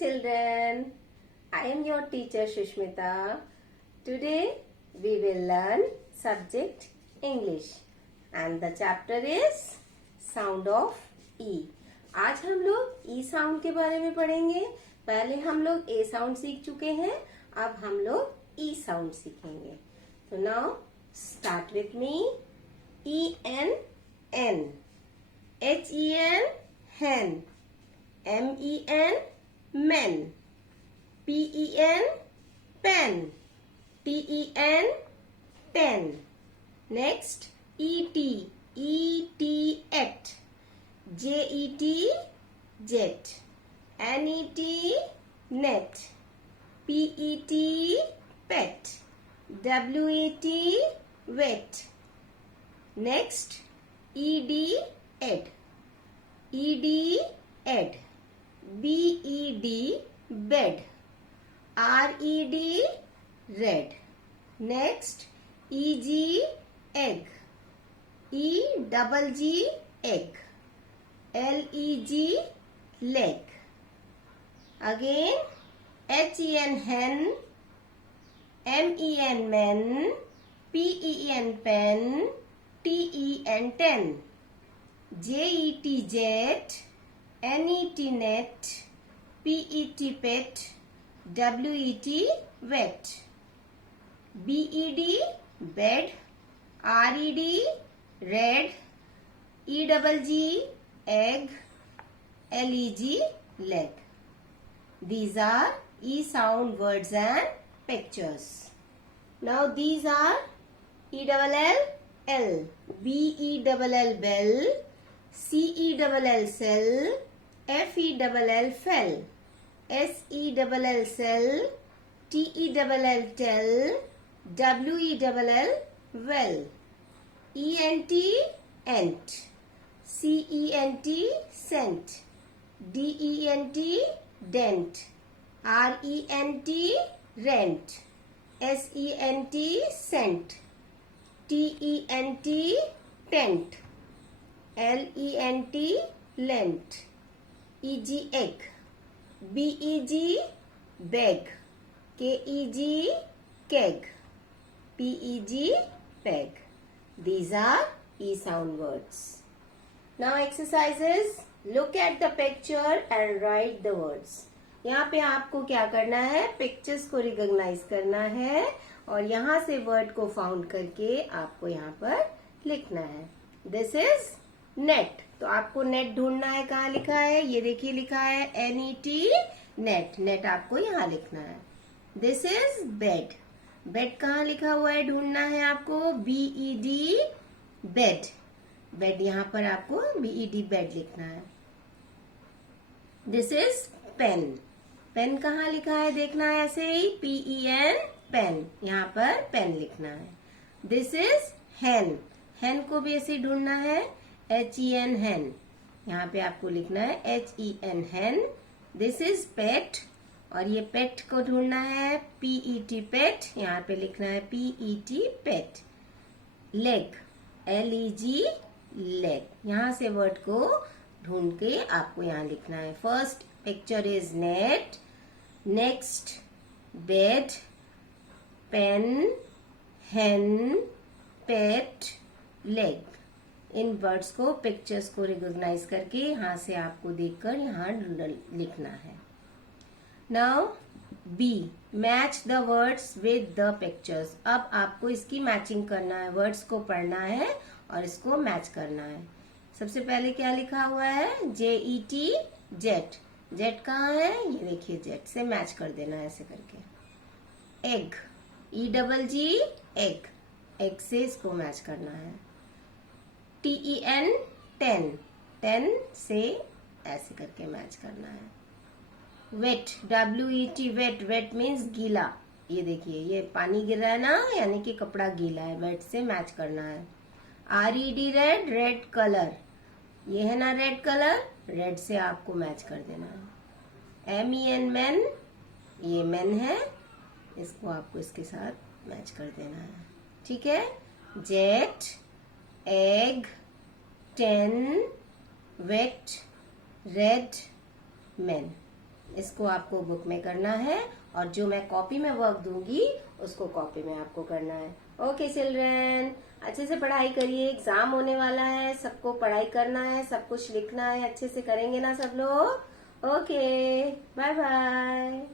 children. I am your teacher Shushmita. Today we will learn subject English and the chapter is sound of E. आज हम लोग E sound के बारे में पढ़ेंगे. पहले हम लोग A sound सीख चुके हैं. अब हम लोग E sound सीखेंगे. So now start with me. E-N-N, H-E-N, hen, M-E-N, men, P-E-N, pen, T-E-N, ten. Next, E-T, E-T, et, J-E-T, jet, N-E-T, net, P-E-T, pet, W-E-T, wet. Next, E-D, ed, E-D, ed, B-E-D, bed, R-E-D, red. Next, E-G, egg, E-double-G, egg, L-E-G, leg. Again, H-E-N, hen, M-E-N, men, P-E-N, pen, T-E-N, ten. J-E-T, jet, N-E-T, net, P-E-T, pet, W-E-T, wet. B-E-D, bed, R-E-D, red, E-double-G, egg, L-E-G, leg. These are E sound words and pictures. Now these are E-double-L, L, B-E-double-L, bell, C-E-double-L, cell, F-E-double-L, fell, S-E-double-L, cell, T-E-double-L, tell, W-E-double-L, well, E-N-T, ent, C-E-N-T, scent, D-E-N-T, dent, R-E-N-T, rent, S-E-N-T, scent, T-E-N-T, tent, L-E-N-T, lent, E-G, egg, B-E-G, beg, K-E-G, keg, P-E-G, peg. These are E sound words. Now exercises. Look at the picture and write the words. यहाँ पे आपको क्या करना है, pictures को recognise करना है और यहाँ से वर्ड को फाउंड करके आपको यहाँ पर लिखना है. This is net. तो आपको नेट ढूंढना है. कहाँ लिखा है, ये देखिए लिखा है NET, नेट. नेट आपको यहाँ लिखना है. This is bed. बेड कहाँ लिखा हुआ है, ढूंढना है आपको. BED, bed. बेड यहाँ पर आपको BED, बेड लिखना है. This is pen. पेन कहाँ लिखा है, देखना है ऐसे ही. PEN, pen. यहाँ पर पेन लिखना है. दिस इज हेन. हेन को भी ऐसे ढूंढना है. HEN, हेन. यहाँ पे आपको लिखना है HEN, हेन. दिस इज पेट. और ये पेट को ढूंढना है. PET, पेट. यहाँ पे लिखना है PET, pet. Leg, LEG, leg. यहाँ से वर्ड को ढूंढ के आपको यहाँ लिखना है. First picture is net. Next bed, pen, hen, pet, leg. इन वर्ड्स को, पिक्चर्स को रिकॉग्नाइज करके यहाँ से आपको देखकर यहाँ लिखना है. Now B, match the words with the pictures. अब आपको इसकी मैचिंग करना है. वर्ड्स को पढ़ना है और इसको मैच करना है. सबसे पहले क्या लिखा हुआ है, JET, जेट. जेट कहाँ है, ये देखिए जेट से मैच कर देना है ऐसे करके. Egg, E-double-G, egg. एग से इसको मैच करना है. TEN, ten. टेन से ऐसे करके मैच करना है. Wet, WET, wet. Wet means गीला. ये देखिए ये पानी गिर रहा है ना, यानी कि कपड़ा गीला है. वेट से मैच करना है. RED, red. रेड कलर, ये है ना रेड कलर. रेड से आपको मैच कर देना है. MEN, man. ये मैन है, इसको आपको इसके साथ मैच कर देना है. ठीक है. Jet, egg, ten, wet, red, man. इसको आपको बुक में करना है और जो मैं कॉपी में वर्क दूंगी उसको कॉपी में आपको करना है। ओके चिल्ड्रन, अच्छे से पढ़ाई करिए, एग्जाम होने वाला है, सबको पढ़ाई करना है, सब कुछ लिखना है, अच्छे से करेंगे ना सब लोग। Okay, bye bye.